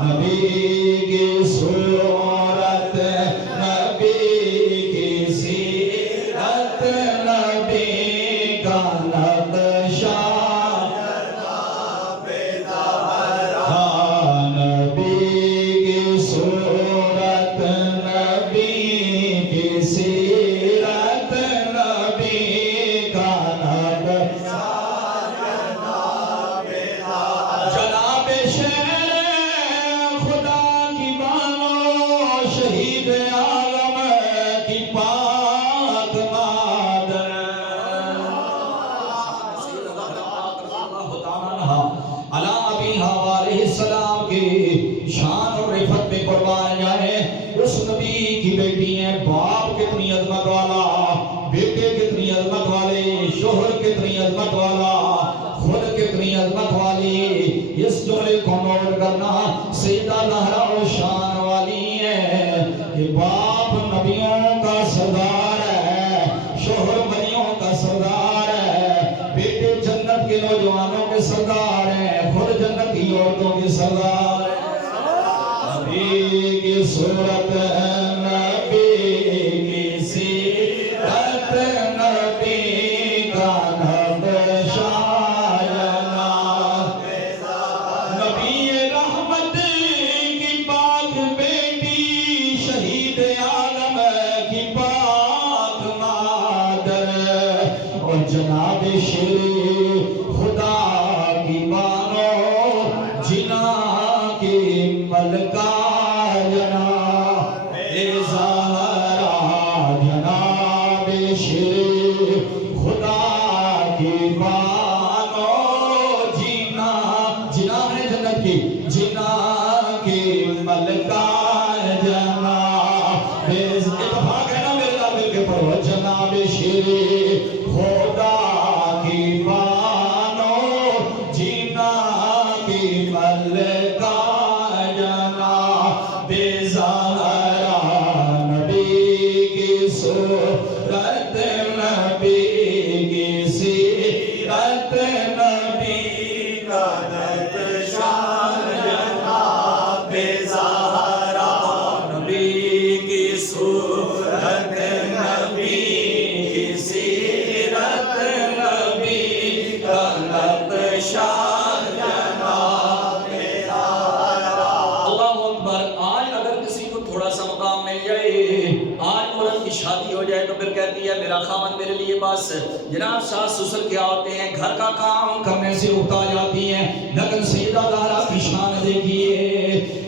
نبی کی صورت نبی کی سیرت نبی کا نقشہ ہاں نبی کی صورت نبی کی سیرت نبی کا نقشہ جناب شیر خدا کی بانو شہید عالم کی پاک مادر علی ابیہا علیہ السلام کی شان اور رفت میں قربان جائیں اس نبی کی بیٹی ہیں باپ کتنی عظمت والا بیٹے کتنی عظمت والے شوہر کتنی عظمت والا خود کتنی عظمت والی اس جملے کو نوٹ کرنا سیدہ زہرا و شان والی ہے کہ باپ نبیوں کا سردار ہے شوہر ولیوں کا سردار ہے بیٹے جنت کے نوجوانوں کے سردار ہیں خود جنت کی عورتوں کے سردار ہیں نبی کی صورت نبی کی سیرت نبی کا نقشہ نبی رحمت کی پاک بیٹی شہید عالم کی پاک مادر اور جناب شیر خدا کی بانو جنا کی ملکہ جناب زہرا جناب شیر خدا کی بانو جنا جنا ہے جنت کی جنا کی ملکہ جناب اتفاق ہے نا میرے لابل کے پڑھو جناب شیر خدا کی بانو جنا کی ملکہ جناب زہرا نبی کی صورت نبی کی سیرت نبی کا نقشہ جناب زہرا نبی کی صورت نبی کی سیرت نبی کا نقشہ شادی ہو جائے تو پھر کہتی ہے میرا خاوند میرے لیے بس جناب ساس سسر کیا ہوتے ہیں گھر کا کام کرنے سے اکتا جاتی ہیں لیکن سیدہ زہرا کی شان دیکھیے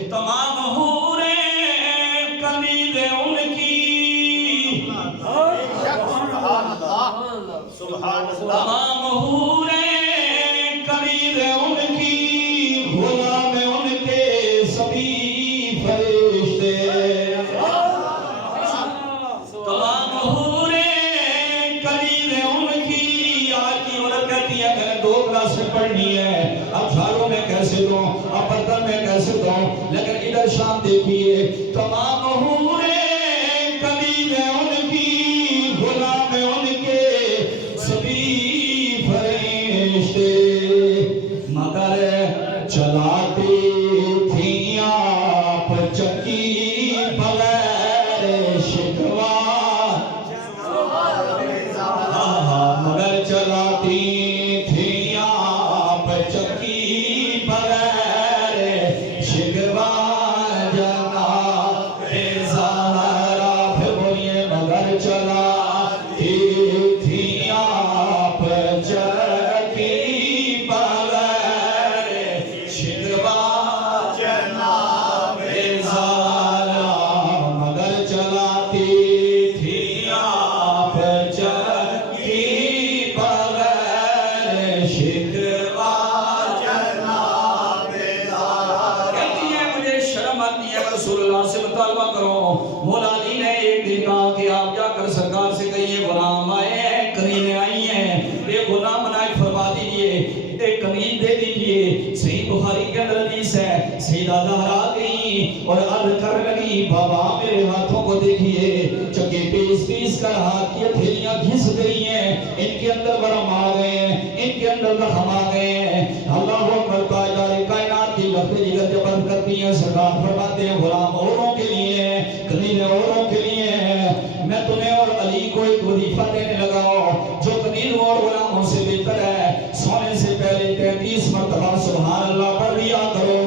تمام حوریں کلیلیں ان کی تمام حوریں کلیلیں ان کی غلام ان کے سبھی فرشتے تمام حوریں کلیلیں ان کی آج کی عورت کہتی ہے میں نے 2 کلاسیں پڑھنی ہے اب جھاڑوں میں کیسے دوں اب برتن میں کیسے دوں لیکن ادھر شان دیکھیے تمام حوریں کلیلیں ان کی غلام ان کے سبھی فرشتے مگر چلاتی تھیں آپ چکی بغیر شکوا مگر چلاتی تھیں آپ چکی بغیر شکوا جناب زہرا پھر بولیے مگر چلاتی تھیں آپ چکی بغیر شکوا جناب زہرا مگر چلاتی تھیں آپ چکی بغیر شکوا جناب زہرا کہتی ہے مجھے شرم آتی ہے رسول اللہ سے مطالبہ کرو مولا علی نے ایک دن کہا کہ آپ جا کر سرکار سے کہیے غلام آئے ہیں کریمیں آئی ہیں ایک غلام عنایت فرما دیجئے ایک قمیض دے دیجئے صحیح بخاری کے اندر حدیث ہے سیدہ زہرا گئی اور عرض کر لگی بابا میرے ہاتھوں کو دیکھیے چکے پیس پیس کر ہاتھ کی ہتھیلیاں گھس گئی ہیں ان کے اندر ورم آ گئے ہیں ان کے اندر زخم آ گئے ہیں اللہ اکبر تاجدار کائنات کی لفظ جگر جبر کرتی ہیں سرکار فرماتے ہیں غلام اوروں کے لیے قلیل اوروں کے لیے میں تمہیں اور علی کو ایک وظیفہ دینے لگا جو قلیل اور غلاموں سے بہتر ہے سونے سے پہلے 33 مرتبہ سبحان اللہ پڑھ لیا کرو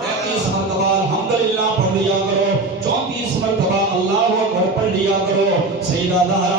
33 مرتبہ الحمدللہ پڑھ لیا کرو 34 مرتبہ اللہ اکبر پڑھ لیا کرو سیدہ زہرا